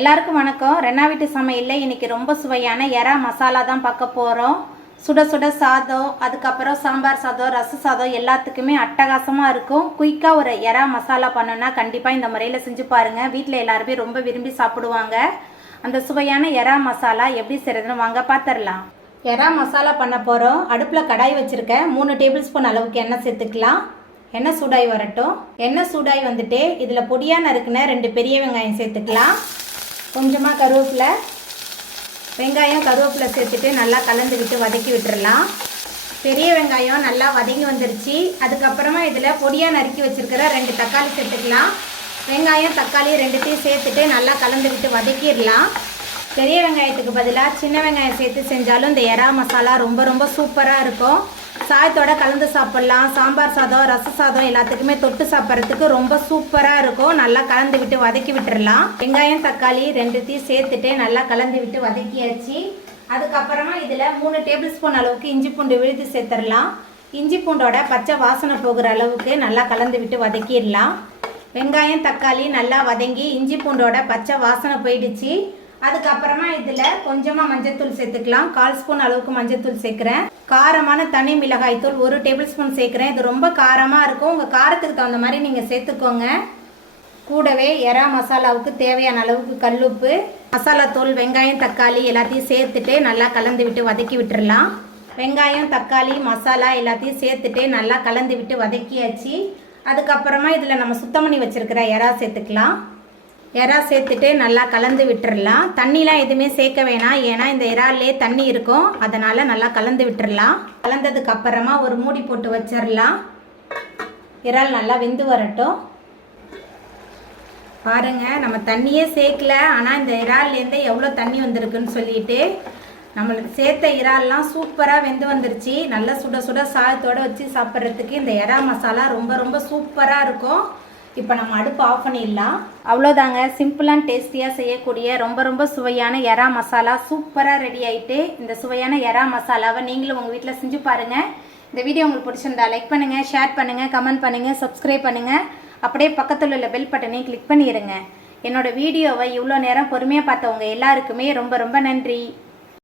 எல்லாருக்கும் வணக்கம். ரெனா வீட்டு சமையலில் இன்றைக்கி ரொம்ப சுவையான எறா மசாலா தான் பார்க்க போகிறோம். சுட சுட சாதம், அதுக்கப்புறம் சாம்பார் சாதம், ரச சாதம் எல்லாத்துக்குமே அட்டகாசமாக இருக்கும். குயிக்காக ஒரு எறா மசாலா பண்ணோன்னா கண்டிப்பாக இந்த முறையில் செஞ்சு பாருங்கள். வீட்டில் எல்லாருமே ரொம்ப விரும்பி சாப்பிடுவாங்க. அந்த சுவையான எறா மசாலா எப்படி செய்கிறதுன்னு வாங்க பார்த்துடலாம். எறா மசாலா பண்ண போகிறோம். அடுப்பில் கடாய் வச்சுருக்கேன். 3 டேபிள் ஸ்பூன் அளவுக்கு எண்ணெய் சேர்த்துக்கலாம். எண்ணெய் சூடாகி வரட்டும். எண்ணெய் சூடாகி வந்துட்டு இதில் பொடியாக நறுக்குன 2 பெரிய வெங்காயம் சேர்த்துக்கலாம். கொஞ்சமாக கருவேப்பிலை, வெங்காயம் கருவேப்பிலை சேர்த்துட்டு நல்லா கலந்து விட்டு வதக்கி விட்டுடலாம். பெரிய வெங்காயம் நல்லா வதங்கி வந்துருச்சு. அதுக்கப்புறமா இதில் பொடியாக நறுக்கி வச்சுருக்கிற 2 தக்காளி சேர்த்துக்கலாம். வெங்காயம் தக்காளி 2த்தையும் சேர்த்துட்டு நல்லா கலந்து விட்டு வதக்கிடலாம். பெரிய வெங்காயத்துக்கு பதிலாக சின்ன வெங்காயம் சேர்த்து செஞ்சாலும் இந்த எறா மசாலா ரொம்ப ரொம்ப சூப்பராக இருக்கும். சாதத்தோட கலந்து சாப்பிட்லாம். சாம்பார் சாதம், ரச சாதம் எல்லாத்துக்குமே தொட்டு சாப்பிட்றதுக்கு ரொம்ப சூப்பராக இருக்கும். நல்லா கலந்து விட்டு வதக்கி விட்டுடலாம். வெங்காயம் தக்காளி 2த்தையும் சேர்த்துட்டு நல்லா கலந்து விட்டு வதக்கியாச்சு. அதுக்கப்புறமா இதில் 3 டேபிள் ஸ்பூன் அளவுக்கு இஞ்சி பூண்டு விழுது சேர்த்துடலாம். இஞ்சி பூண்டோட பச்சை வாசனை போகிற அளவுக்கு நல்லா கலந்து விட்டு வதக்கிடலாம். வெங்காயம் தக்காளி நல்லா வதங்கி இஞ்சி பூண்டோட பச்சை வாசனை போயிடுச்சு. அதுக்கப்புறமா இதில் கொஞ்சமாக மஞ்சத்தூள் சேர்த்துக்கலாம். 1/4 ஸ்பூன் அளவுக்கு மஞ்சத்தூள் சேர்க்குறேன். காரமான தனி மிளகாய் தூள் 1 டேபிள் ஸ்பூன் சேர்க்குறேன். இது ரொம்ப காரமாக இருக்கும். உங்கள் காரத்துக்கு தகுந்த மாதிரி நீங்கள் சேர்த்துக்கோங்க. கூடவே எறா மசாலாவுக்கு தேவையான அளவுக்கு கல்லுப்பு, மசாலா தூள், வெங்காயம் தக்காளி எல்லாத்தையும் சேர்த்துட்டு நல்லா கலந்து விட்டு வதக்கி விட்டுடலாம். வெங்காயம் தக்காளி மசாலா எல்லாத்தையும் சேர்த்துட்டு நல்லா கலந்து விட்டு வதக்கியாச்சு. அதுக்கப்புறமா இதில் நம்ம சுத்தம் பண்ணி வச்சுருக்கிற எறா சேர்த்துக்கலாம். எறா சேர்த்துட்டு நல்லா கலந்து விட்டுடலாம். தண்ணிலாம் எதுவுமே சேர்க்க வேணாம், ஏன்னா இந்த இறால்லே தண்ணி இருக்கும். அதனால் நல்லா கலந்து விட்டுடலாம். கலந்ததுக்கு அப்புறமா ஒரு மூடி போட்டு வச்சிடலாம். இறால் நல்லா வெந்து வரட்டும். பாருங்கள், நம்ம தண்ணியே சேர்க்கல, ஆனால் இந்த இறால்லேருந்து எவ்வளோ தண்ணி வந்திருக்குன்னு சொல்லிட்டு நம்மளுக்கு சேர்த்த இறால்லாம் சூப்பராக வெந்து வந்துருச்சு. நல்லா சுட சுட சாதத்தோடு வச்சு சாப்பிட்றதுக்கு இந்த எறா மசாலா ரொம்ப ரொம்ப சூப்பராக இருக்கும். இப்போ நம்ம அடுப்பு ஆஃப் பண்ணிடலாம். அவ்வளோதாங்க, சிம்பிள் அண்ட் டேஸ்டியாக செய்யக்கூடிய ரொம்ப ரொம்ப சுவையான எறா மசாலா சூப்பராக ரெடி ஆகிட்டு. இந்த சுவையான எறா மசாலாவை நீங்களும் உங்கள் வீட்டில் செஞ்சு பாருங்கள். இந்த வீடியோ உங்களுக்கு பிடிச்சிருந்தா லைக் பண்ணுங்கள், ஷேர் பண்ணுங்கள், கமெண்ட் பண்ணுங்கள், சப்ஸ்கிரைப் பண்ணுங்கள். அப்படியே பக்கத்தில் உள்ள பெல் பட்டனையும் கிளிக் பண்ணிடுங்க. என்னோடய வீடியோவை இவ்வளோ நேரம் பொறுமையாக பார்த்தவங்க எல்லாருக்குமே ரொம்ப ரொம்ப நன்றி.